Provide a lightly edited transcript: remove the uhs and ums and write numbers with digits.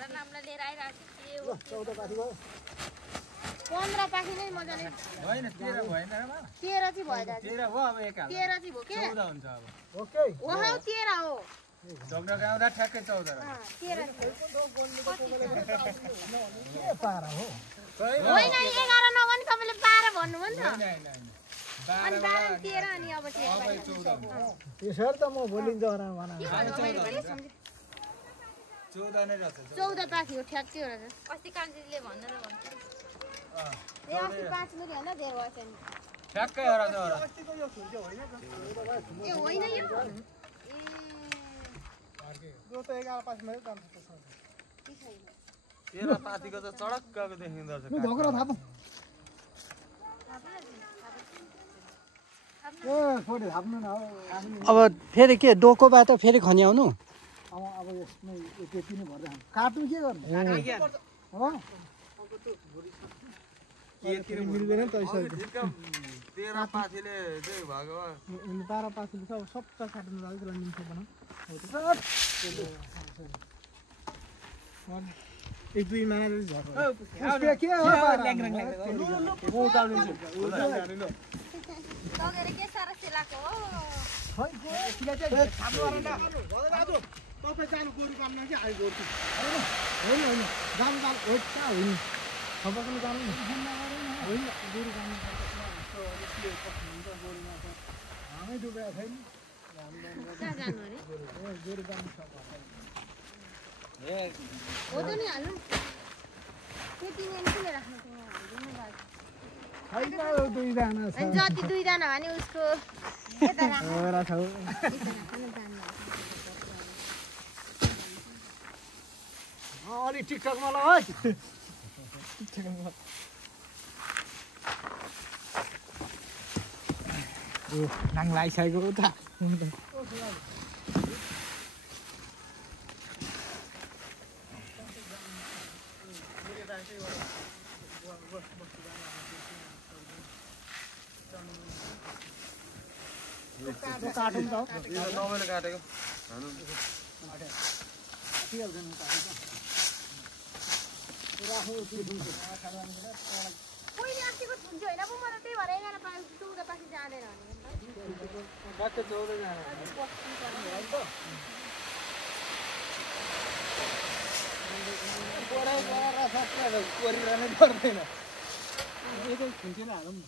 नामलाई लिएर आइरहेको छु 14 पाखी भयो 15 पाखी नै मजाले होइन 13 भएन 13 चाहिँ भयो दाजु 13 हो अब एक हाल 13 चाहिँ भयो के 14 हुन्छ अब ओके ओहो 13 हो डक्टर आउँदा ठ्याक्कै 14 13 के पारा हो होइन 11 नभनी तपाईले 12 भन्नु भयो नि हैन हैन त अनि 12 13 अनि अब 14 त्यसरी त म भोलि जरा भना 14 नै रहेछ 14 पाखी हो ठ्याक्कै हो र अस्ति कान्छीले भन्नु त भन्छु ए अस्ति 5 मिनेट हैन धेर भयो चाहिँ ठ्याक्कै हो र अस्तिको यो खुल्छ होइन ए होइन यो यो त 11 5 मिनेट जान्छ त्यसमा 13 पातीको त चडक गएको देखिँदो म धोक्रा थाप ए छोडी थाप्नु न अब फेरि के डोकोबाट फेरि खन्याउनु अब यसमै त्यति नै भर्दै काट्नु के गर्नु हो के मिल्दैन नि त यसरी 13 पातीले चाहिँ भएको 12 पासीले सब सबै काट्नु लाग्यो र निम्तो बना एक दुई माना झर्छ के हो ल्याङराङ म उताल्दिन्छु लगेर के सारा सेलाको हो खै किला चाहिँ थाप्नु गर्न दाजु तपाईँ जानु गोरु काममा कि आइ गर्छु होइन होइन जानु जानु हो कहाँ होइन सबैले जानु होइन गोरु काममा हामै डुबेको छैन कहाँ जानु अरे गोरु काम हो त नि हाल्नु त्यति नै किन राख्नु हाल्दिनु दाजु छैन दुईजना छ अनि जति दुईजना भने उसको यता राख्नु हो छौ अलि टिकटकमा ल है ओ नाङ लागिसकेको त काटौँ त तपाईँले काटेको पहिले अस्तिको थुन्छु होइन पो म त त्यही भएर 11 पाखी 14 पाखी जाँदैन टक्कै 14 जना पढाइ गरेर सबैले कोरिरहनै पर्दैन एकै खुन्चेर हालौँ न